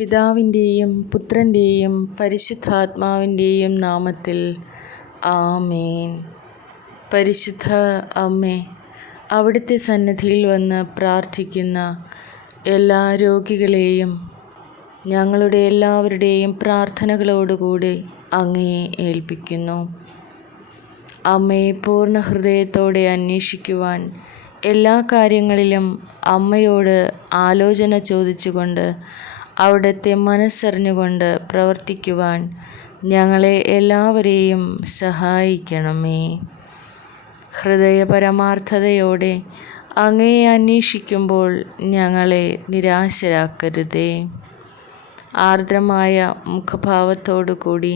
പിതാവിൻ്റെയും പുത്രൻ്റെയും പരിശുദ്ധാത്മാവിൻ്റെയും നാമത്തിൽ ആമേൻ. പരിശുദ്ധ അമ്മേ, അവിടുത്തെ സന്നിധിയിൽ വന്ന് പ്രാർത്ഥിക്കുന്ന എല്ലാ രോഗികളെയും ഞങ്ങളുടെ എല്ലാവരുടെയും പ്രാർത്ഥനകളോടുകൂടി അങ്ങയെ ഏൽപ്പിക്കുന്നു. അമ്മയെ പൂർണ്ണ ഹൃദയത്തോടെ അന്വേഷിക്കുവാൻ, എല്ലാ കാര്യങ്ങളിലും അമ്മയോട് ആലോചന ചോദിച്ചുകൊണ്ട് അവിടുത്തെ മനസ്സറിഞ്ഞുകൊണ്ട് പ്രവർത്തിക്കുവാൻ ഞങ്ങളെ എല്ലാവരെയും സഹായിക്കണമേ. ഹൃദയപരമാർത്ഥതയോടെ അങ്ങയെ അന്വേഷിക്കുമ്പോൾ ഞങ്ങളെ നിരാശരാക്കരുതേ. ആർദ്രമായ മുഖഭാവത്തോടു കൂടി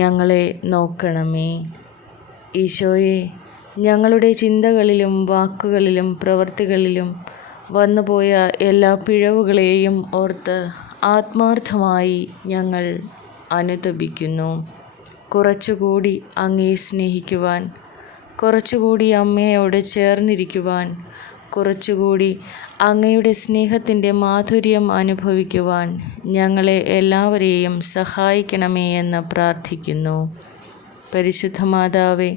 ഞങ്ങളെ നോക്കണമേ. ഈശോയെ, ഞങ്ങളുടെ ചിന്തകളിലും വാക്കുകളിലും പ്രവൃത്തികളിലും വന്നുപോയ എല്ലാ പിഴവുകളെയും ഓർത്ത് ആത്മാർത്ഥമായി ഞങ്ങൾ അനുതപിക്കുന്നു. കുറച്ചുകൂടി അങ്ങയെ സ്നേഹിക്കുവാൻ, കുറച്ചുകൂടി അമ്മയോട് ചേർന്നിരിക്കുവാൻ, കുറച്ചുകൂടി അങ്ങയുടെ സ്നേഹത്തിൻ്റെ മാധുര്യം അനുഭവിക്കുവാൻ ഞങ്ങളെ എല്ലാവരെയും സഹായിക്കണമേ എന്ന് പ്രാർത്ഥിക്കുന്നു. പരിശുദ്ധ മാതാവേ,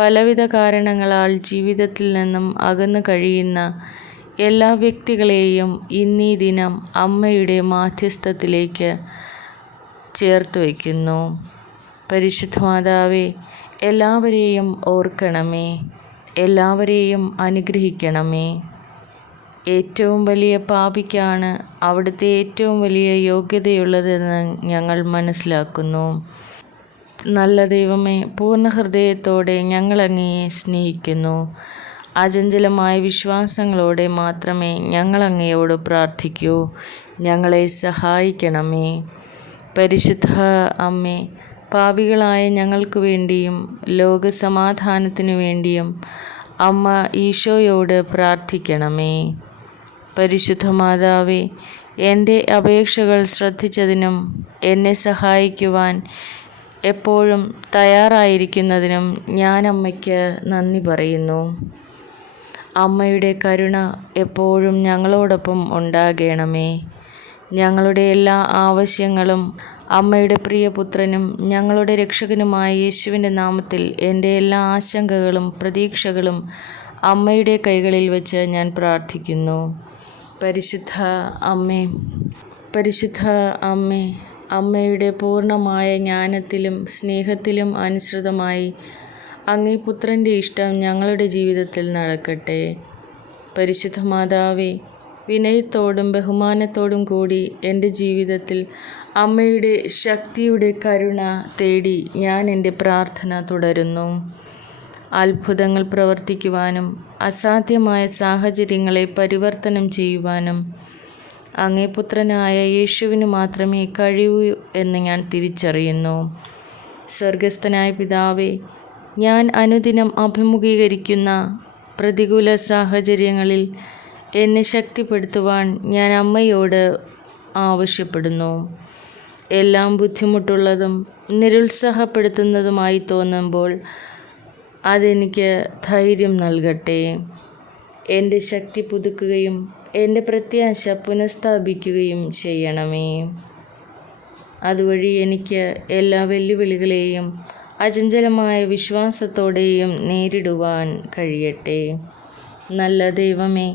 പലവിധ കാരണങ്ങളാൽ ജീവിതത്തിൽ നിന്നും അകന്നു കഴിയുന്ന എല്ലാ വ്യക്തികളെയും ഇന്നീ ദിനം അമ്മയുടെ മാധ്യസ്ഥത്തിലേക്ക് ചേർത്ത് വയ്ക്കുന്നു. പരിശുദ്ധ മാതാവേ, എല്ലാവരെയും ഓർക്കണമേ, എല്ലാവരെയും അനുഗ്രഹിക്കണമേ. ഏറ്റവും വലിയ പാപിക്കാണ് അവിടുത്തെ ഏറ്റവും വലിയ യോഗ്യതയുള്ളതെന്ന് ഞങ്ങൾ മനസ്സിലാക്കുന്നു. നല്ല ദൈവമേ, പൂർണ്ണ ഹൃദയത്തോടെ ഞങ്ങൾ അങ്ങയെ സ്നേഹിക്കുന്നു. അചഞ്ചലമായ വിശ്വാസങ്ങളോടെ മാത്രമേ ഞങ്ങൾ അങ്ങയോട് പ്രാർത്ഥിക്കൂ. ഞങ്ങളെ സഹായിക്കണമേ. പരിശുദ്ധ അമ്മേ, പാപികളായ ഞങ്ങൾക്ക് വേണ്ടിയും ലോകസമാധാനത്തിനു വേണ്ടിയും അമ്മ ഈശോയോട് പ്രാർത്ഥിക്കണമേ. പരിശുദ്ധ മാതാവേ, എൻ്റെ അപേക്ഷകൾ ശ്രദ്ധിച്ചതിനും എന്നെ സഹായിക്കുവാൻ എപ്പോഴും തയ്യാറായിരിക്കുന്നതിനും ഞാൻ അമ്മയ്ക്ക് നന്ദി പറയുന്നു. അമ്മയുടെ കരുണ എപ്പോഴും ഞങ്ങളോടൊപ്പം ഉണ്ടാകണമേ. ഞങ്ങളുടെ എല്ലാ ആവശ്യങ്ങളും അമ്മയുടെ പ്രിയപുത്രനും ഞങ്ങളുടെ രക്ഷകനുമായ യേശുവിൻ്റെ നാമത്തിൽ എൻ്റെ എല്ലാ ആശങ്കകളും പ്രതീക്ഷകളും അമ്മയുടെ കൈകളിൽ വെച്ച് ഞാൻ പ്രാർത്ഥിക്കുന്നു. പരിശുദ്ധ അമ്മേ, പരിശുദ്ധ അമ്മേ, അമ്മയുടെ പൂർണ്ണമായ ജ്ഞാനത്തിലും സ്നേഹത്തിലും അനുസൃതമായി അങ്ങേ പുത്രൻ്റെ ഇഷ്ടം ഞങ്ങളുടെ ജീവിതത്തിൽ നടക്കട്ടെ. പരിശുദ്ധ മാതാവേ, വിനയത്തോടും ബഹുമാനത്തോടും കൂടി എൻ്റെ ജീവിതത്തിൽ അമ്മയുടെ ശക്തിയുടെ കരുണ തേടി ഞാൻ എൻ്റെ പ്രാർത്ഥന തുടരുന്നു. അത്ഭുതങ്ങൾ പ്രവർത്തിക്കുവാനും അസാധ്യമായ സാഹചര്യങ്ങളെ പരിവർത്തനം ചെയ്യുവാനും അങ്ങേ പുത്രനായ യേശുവിന് മാത്രമേ കഴിയൂ എന്ന് ഞാൻ തിരിച്ചറിയുന്നു. സ്വർഗസ്ഥനായ പിതാവേ, ഞാൻ അനുദിനം അഭിമുഖീകരിക്കുന്ന പ്രതികൂല സാഹചര്യങ്ങളിൽ എന്നെ ശക്തിപ്പെടുത്തുവാൻ ഞാൻ അമ്മയോട് ആവശ്യപ്പെടുന്നു. എല്ലാം ബുദ്ധിമുട്ടുള്ളതും നിരുത്സാഹപ്പെടുത്തുന്നതുമായി തോന്നുമ്പോൾ അതെനിക്ക് ധൈര്യം നൽകട്ടെ. എൻ്റെ ശക്തി പുതുക്കുകയും എൻ്റെ പ്രത്യാശ പുനഃസ്ഥാപിക്കുകയും ചെയ്യണമേ. അതുവഴി എനിക്ക് എല്ലാ വെല്ലുവിളികളെയും അചഞ്ചലമായ വിശ്വാസത്തോടെയും നേരിടുവാൻ കഴിയട്ടെ. നല്ല ദൈവമേ,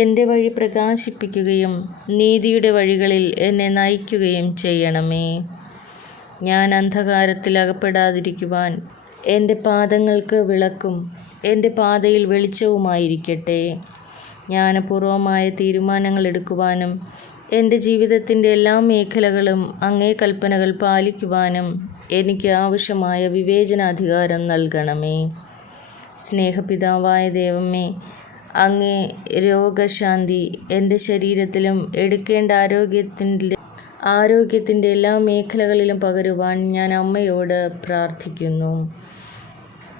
എൻ്റെ വഴി പ്രകാശിപ്പിക്കുകയും നീതിയുടെ വഴികളിൽ എന്നെ നയിക്കുകയും ചെയ്യണമേ. ഞാൻ അന്ധകാരത്തിൽ അകപ്പെടാതിരിക്കുവാൻ എൻ്റെ പാദങ്ങൾക്ക് വിളക്കും എൻ്റെ പാതയിൽ വെളിച്ചവുമായിരിക്കട്ടെ. ജ്ഞാനപൂർവമായ തീരുമാനങ്ങൾ എടുക്കുവാനും എൻ്റെ ജീവിതത്തിൻ്റെ എല്ലാ മേഖലകളും അങ്ങേ കൽപ്പനകൾ പാലിക്കുവാനും എനിക്ക് ആവശ്യമായ വിവേചനാധികാരം നൽകണമേ. സ്നേഹപിതാവായ ദൈവമേ, അങ്ങേ രോഗശാന്തി എൻ്റെ ശരീരത്തിലും എടുക്കേണ്ട ആരോഗ്യത്തിൻ്റെ എല്ലാ മേഖലകളിലും പകരുവാൻ ഞാൻ അമ്മയോട് പ്രാർത്ഥിക്കുന്നു.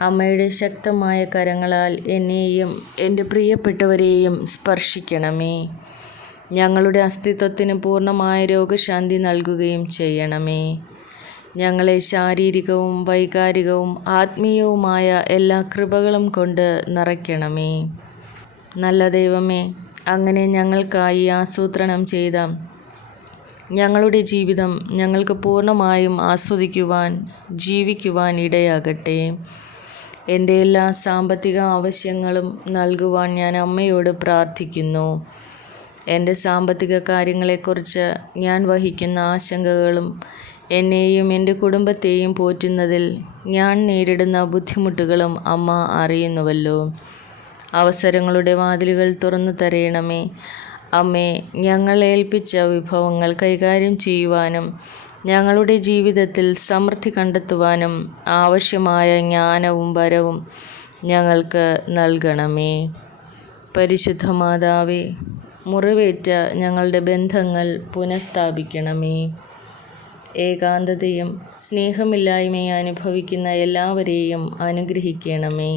അമ്മയുടെ ശക്തമായ കരങ്ങളാൽ എന്നെയും എൻ്റെ പ്രിയപ്പെട്ടവരെയും സ്പർശിക്കണമേ. ഞങ്ങളുടെ അസ്തിത്വത്തിന് പൂർണ്ണമായ രോഗശാന്തി നൽകുകയും ചെയ്യണമേ. ഞങ്ങളെ ശാരീരികവും വൈകാരികവും ആത്മീയവുമായ എല്ലാ കൃപകളും കൊണ്ട് നിറയ്ക്കണമേ. നല്ല ദൈവമേ, അങ്ങനെ ഞങ്ങൾക്കായി ആസൂത്രണം ചെയ്ത ഞങ്ങളുടെ ജീവിതം ഞങ്ങൾക്ക് പൂർണ്ണമായും ആസ്വദിക്കുവാൻ, ജീവിക്കുവാൻ ഇടയാകട്ടെ. എൻ്റെ എല്ലാ സാമ്പത്തിക ആവശ്യങ്ങളും നൽകുവാൻ ഞാൻ അമ്മയോട് പ്രാർത്ഥിക്കുന്നു. എൻ്റെ സാമ്പത്തിക കാര്യങ്ങളെക്കുറിച്ച് ഞാൻ വഹിക്കുന്ന ആശങ്കകളും എന്നെയും എൻ്റെ കുടുംബത്തെയും പോറ്റുന്നതിൽ ഞാൻ നേരിടുന്ന ബുദ്ധിമുട്ടുകളും അമ്മ അറിയുന്നുവല്ലോ. അവസരങ്ങളുടെ വാതിലുകൾ തുറന്നു തരയണമേ. അമ്മേ, ഞങ്ങൾ ഏൽപ്പിച്ച വിഭവങ്ങൾ കൈകാര്യം ചെയ്യുവാനും ഞങ്ങളുടെ ജീവിതത്തിൽ സമൃദ്ധി കണ്ടെത്തുവാനും ആവശ്യമായ ജ്ഞാനവും വരവും ഞങ്ങൾക്ക് നൽകണമേ. പരിശുദ്ധ മാതാവേ, മുറിവേറ്റ ഞങ്ങളുടെ ബന്ധങ്ങൾ പുനഃസ്ഥാപിക്കണമേ. ഏകാന്തതയും സ്നേഹമില്ലായ്മയും അനുഭവിക്കുന്ന എല്ലാവരെയും അനുഗ്രഹിക്കണമേ.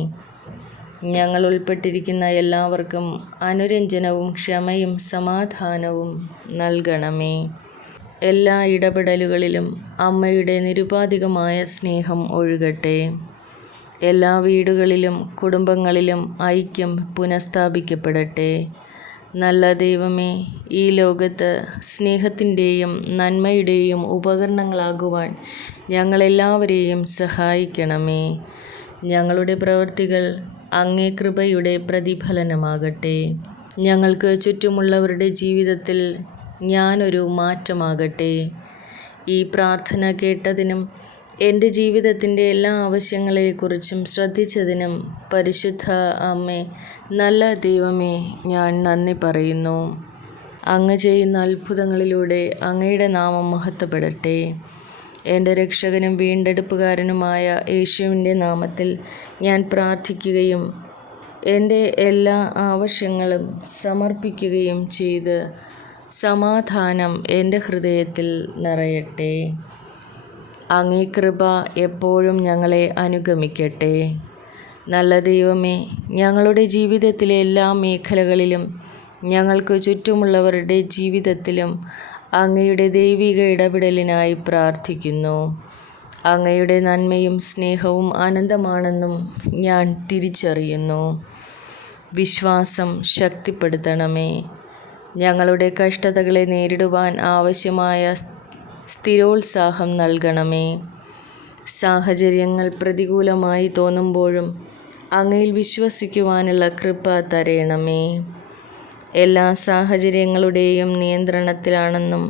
ഞങ്ങൾ ഉൾപ്പെട്ടിരിക്കുന്ന എല്ലാവർക്കും അനുരഞ്ജനവും ക്ഷമയും സമാധാനവും നൽകണമേ. എല്ലാ ഇടപെടലുകളിലും അമ്മയുടെ നിരുപാധികമായ സ്നേഹം ഒഴുകട്ടെ. എല്ലാ വീടുകളിലും കുടുംബങ്ങളിലും ഐക്യം പുനഃസ്ഥാപിക്കപ്പെടട്ടെ. നല്ല ദൈവമേ, ഈ ലോകത്ത് സ്നേഹത്തിൻ്റെയും നന്മയുടെയും ഉപകരണങ്ങളാകുവാൻ ഞങ്ങളെല്ലാവരെയും സഹായിക്കണമേ. ഞങ്ങളുടെ പ്രവൃത്തികൾ അങ്ങേ കൃപയുടെ പ്രതിഫലനമാകട്ടെ. ഞങ്ങൾക്ക് ചുറ്റുമുള്ളവരുടെ ജീവിതത്തിൽ ഞാനൊരു മാറ്റമാകട്ടെ. ഈ പ്രാർത്ഥന കേട്ടതിനും എൻ്റെ ജീവിതത്തിൻ്റെ എല്ലാ ആവശ്യങ്ങളെക്കുറിച്ചും ശ്രദ്ധിച്ചതിനും പരിശുദ്ധ അമ്മേ, നല്ല ദൈവമേ, ഞാൻ നന്ദി പറയുന്നു. അങ്ങ് ചെയ്യുന്ന അത്ഭുതങ്ങളിലൂടെ അങ്ങയുടെ നാമം മഹത്വപ്പെടട്ടെ. എൻ്റെ രക്ഷകനും വീണ്ടെടുപ്പുകാരനുമായ യേശുവിൻ്റെ നാമത്തിൽ ഞാൻ പ്രാർത്ഥിക്കുകയും എൻ്റെ എല്ലാ ആവശ്യങ്ങളും സമർപ്പിക്കുകയും ചെയ്ത് സമാധാനം എൻ്റെ ഹൃദയത്തിൽ നിറയട്ടെ. അങ്ങേ കൃപ എപ്പോഴും ഞങ്ങളെ അനുഗമിക്കട്ടെ. നല്ല ദൈവമേ, ഞങ്ങളുടെ ജീവിതത്തിലെ എല്ലാ മേഖലകളിലും ഞങ്ങൾക്ക് ചുറ്റുമുള്ളവരുടെ ജീവിതത്തിലും അങ്ങയുടെ ദൈവിക ഇടപെടലിനായി പ്രാർത്ഥിക്കുന്നു. അങ്ങയുടെ നന്മയും സ്നേഹവും അനന്തമാണെന്നും ഞാൻ തിരിച്ചറിയുന്നു. വിശ്വാസം ശക്തിപ്പെടുത്തണമേ. ഞങ്ങളുടെ കഷ്ടതകളെ നേരിടുവാൻ ആവശ്യമായ സ്ഥിരോത്സാഹം നൽകണമേ. സാഹചര്യങ്ങൾ പ്രതികൂലമായി തോന്നുമ്പോഴും അങ്ങയിൽ വിശ്വസിക്കുവാനുള്ള കൃപ തരയണമേ. എല്ലാ സാഹചര്യങ്ങളുടെയും നിയന്ത്രണത്തിലാണെന്നും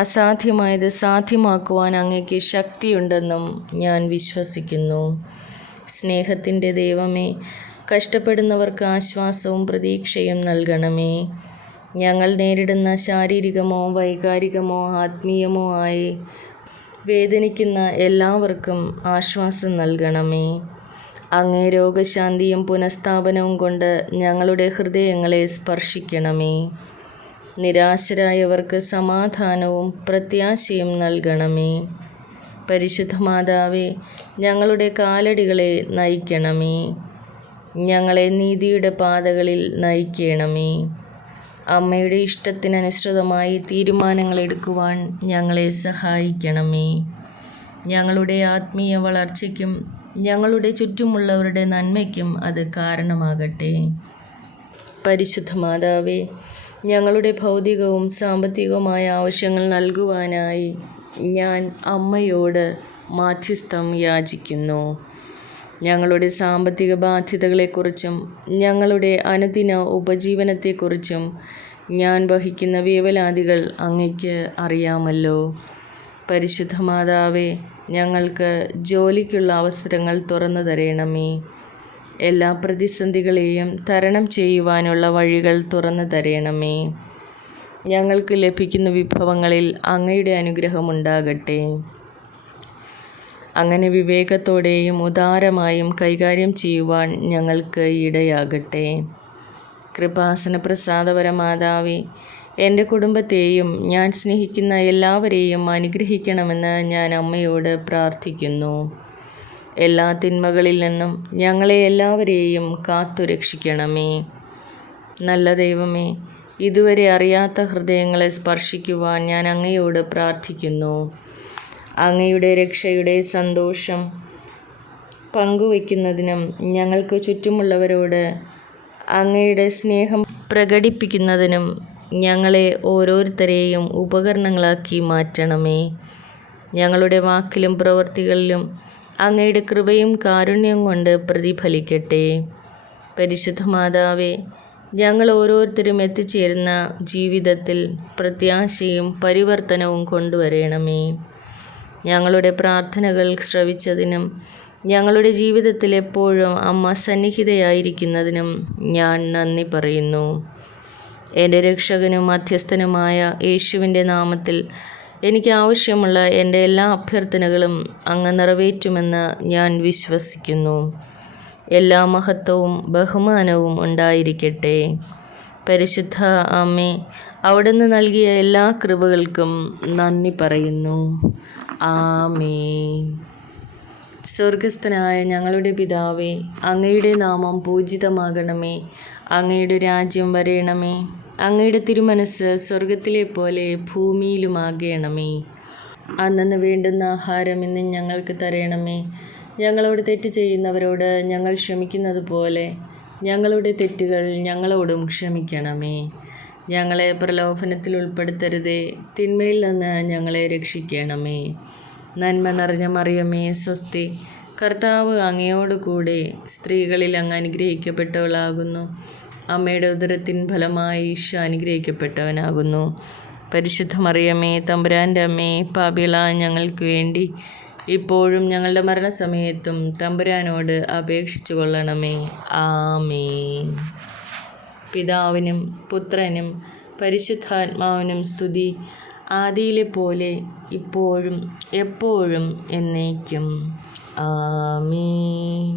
അസാധ്യമായത് സാധ്യമാക്കുവാൻ അങ്ങയ്ക്ക് ശക്തിയുണ്ടെന്നും ഞാൻ വിശ്വസിക്കുന്നു. സ്നേഹത്തിൻ്റെ ദൈവമേ, കഷ്ടപ്പെടുന്നവർക്ക് ആശ്വാസവും പ്രതീക്ഷയും നൽകണമേ. ഞങ്ങൾ നേരിടുന്ന ശാരീരികമോ വൈകാരികമോ ആത്മീയമോ ആയി വേദനിക്കുന്ന എല്ലാവർക്കും ആശ്വാസം നൽകണമേ. അങ്ങേ രോഗശാന്തിയും പുനഃസ്ഥാപനവും കൊണ്ട് ഞങ്ങളുടെ ഹൃദയങ്ങളെ സ്പർശിക്കണമേ. നിരാശരായവർക്ക് സമാധാനവും പ്രത്യാശയും നൽകണമേ. പരിശുദ്ധ മാതാവേ, ഞങ്ങളുടെ കാലടികളെ നയിക്കണമേ. ഞങ്ങളെ നീതിയുടെ പാതകളിൽ നയിക്കണമേ. അമ്മയുടെ ഇഷ്ടത്തിനനുസൃതമായി തീരുമാനങ്ങൾ എടുക്കുവാൻ ഞങ്ങളെ സഹായിക്കണമേ. ഞങ്ങളുടെ ആത്മീയ വളർച്ചയ്ക്കും ഞങ്ങളുടെ ചുറ്റുമുള്ളവരുടെ നന്മയ്ക്കും അത് കാരണമാകട്ടെ. പരിശുദ്ധ മാതാവേ, ഞങ്ങളുടെ ഭൗതികവും സാമ്പത്തികവുമായ ആവശ്യങ്ങൾ നൽകുവാനായി ഞാൻ അമ്മയോട് മാധ്യസ്ഥം യാചിക്കുന്നു. ഞങ്ങളുടെ സാമ്പത്തിക ബാധ്യതകളെക്കുറിച്ചും ഞങ്ങളുടെ അനുദിന ഉപജീവനത്തെക്കുറിച്ചും ഞാൻ വഹിക്കുന്ന വേവലാതികൾ അങ്ങയ്ക്ക് അറിയാമല്ലോ. പരിശുദ്ധ മാതാവേ, ഞങ്ങൾക്ക് ജോലിക്കുള്ള അവസരങ്ങൾ തുറന്നു തരയണമേ. എല്ലാ പ്രതിസന്ധികളെയും തരണം ചെയ്യുവാനുള്ള വഴികൾ തുറന്നു തരയണമേ. ഞങ്ങൾക്ക് ലഭിക്കുന്ന വിഭവങ്ങളിൽ അങ്ങയുടെ അനുഗ്രഹം ഉണ്ടാകട്ടെ. അങ്ങനെ വിവേകത്തോടെയും ഉദാരമായും കൈകാര്യം ചെയ്യുവാൻ ഞങ്ങൾക്ക് ഇടയാകട്ടെ. കൃപാസന പ്രസാദപര മാതാവേ, എൻ്റെ കുടുംബത്തെയും ഞാൻ സ്നേഹിക്കുന്ന എല്ലാവരെയും അനുഗ്രഹിക്കണമെന്ന് ഞാൻ അമ്മയോട് പ്രാർത്ഥിക്കുന്നു. എല്ലാ തിന്മകളിൽ നിന്നും ഞങ്ങളെ എല്ലാവരെയും കാത്തുരക്ഷിക്കണമേ. നല്ല ദൈവമേ, ഇതുവരെ അറിയാത്ത ഹൃദയങ്ങളെ സ്പർശിക്കുവാൻ ഞാൻ അങ്ങയോട് പ്രാർത്ഥിക്കുന്നു. അങ്ങയുടെ രക്ഷയുടെ സന്തോഷം പങ്കുവയ്ക്കുന്നതിനും ഞങ്ങൾക്ക് ചുറ്റുമുള്ളവരോട് അങ്ങയുടെ സ്നേഹം പ്രകടിപ്പിക്കുന്നതിനും ഞങ്ങളെ ഓരോരുത്തരെയും ഉപകരണങ്ങളാക്കി മാറ്റണമേ. ഞങ്ങളുടെ വാക്കിലും പ്രവൃത്തികളിലും അങ്ങയുടെ കൃപയും കാരുണ്യവും കൊണ്ട് പ്രതിഫലിക്കട്ടെ. പരിശുദ്ധ മാതാവേ, ഞങ്ങൾ ഓരോരുത്തരും എത്തിച്ചേരുന്ന ജീവിതത്തിൽ പ്രത്യാശയും പരിവർത്തനവും കൊണ്ടുവരണമേ. ഞങ്ങളുടെ പ്രാർത്ഥനകൾ ശ്രവിച്ചതിനും ഞങ്ങളുടെ ജീവിതത്തിൽ എപ്പോഴും അമ്മ സന്നിഹിതയായിരിക്കുന്നതിനും ഞാൻ നന്ദി പറയുന്നു. എൻ്റെ രക്ഷകനും മധ്യസ്ഥനുമായ യേശുവിൻ്റെ നാമത്തിൽ എനിക്ക് ആവശ്യമുള്ള എൻ്റെ എല്ലാ അഭ്യർത്ഥനകളും അങ്ങ് നിറവേറ്റുമെന്ന് ഞാൻ വിശ്വസിക്കുന്നു. എല്ലാ മഹത്വവും ബഹുമാനവും ഉണ്ടായിരിക്കട്ടെ. പരിശുദ്ധ അമ്മേ, അവിടുന്ന് നൽകിയ എല്ലാ കൃപകൾക്കും നന്ദി പറയുന്നു. ആമേൻ. സ്വർഗസ്ഥനായ ഞങ്ങളുടെ പിതാവേ, അങ്ങയുടെ നാമം പൂജിതമാകണമേ. അങ്ങയുടെ രാജ്യം വരയണമേ. അങ്ങയുടെ തിരുമനസ്സ് സ്വർഗത്തിലെ പോലെ ഭൂമിയിലുമാകണമേ. അന്നന്ന് വേണ്ടുന്ന ആഹാരം ഇന്ന് ഞങ്ങൾക്ക് തരണമേ. ഞങ്ങളോട് തെറ്റ് ചെയ്യുന്നവരോട് ഞങ്ങൾ ക്ഷമിക്കുന്നത് പോലെ ഞങ്ങളുടെ തെറ്റുകൾ ഞങ്ങളോടും ക്ഷമിക്കണമേ. ഞങ്ങളെ പ്രലോഭനത്തിൽ ഉൾപ്പെടുത്തരുതേ, തിന്മയിൽ നിന്ന് ഞങ്ങളെ രക്ഷിക്കണമേ. നന്മ നിറഞ്ഞ മറിയമേ, സ്വസ്തി. കർത്താവ് അങ്ങയോട് കൂടെ സ്ത്രീകളിൽ അങ്ങ് അനുഗ്രഹിക്കപ്പെട്ടവളാകുന്നു. അമ്മയുടെ ഉദരത്തിൻ ഫലമായി ഈശോ അനുഗ്രഹിക്കപ്പെട്ടവനാകുന്നു. പരിശുദ്ധ മറിയമേ, തമ്പുരാൻ്റെ അമ്മേ, പാപികളായ ഞങ്ങൾക്ക് വേണ്ടി ഇപ്പോഴും ഞങ്ങളുടെ മരണസമയത്തും തമ്പുരാനോട് അപേക്ഷിച്ചു കൊള്ളണമേ. ആമേൻ. പിതാവിനും പുത്രനും പരിശുദ്ധാത്മാവിനും സ്തുതി, ആദിയിലെ പോലെ ഇപ്പോഴും എപ്പോഴും എന്നേക്കും. ആമേൻ.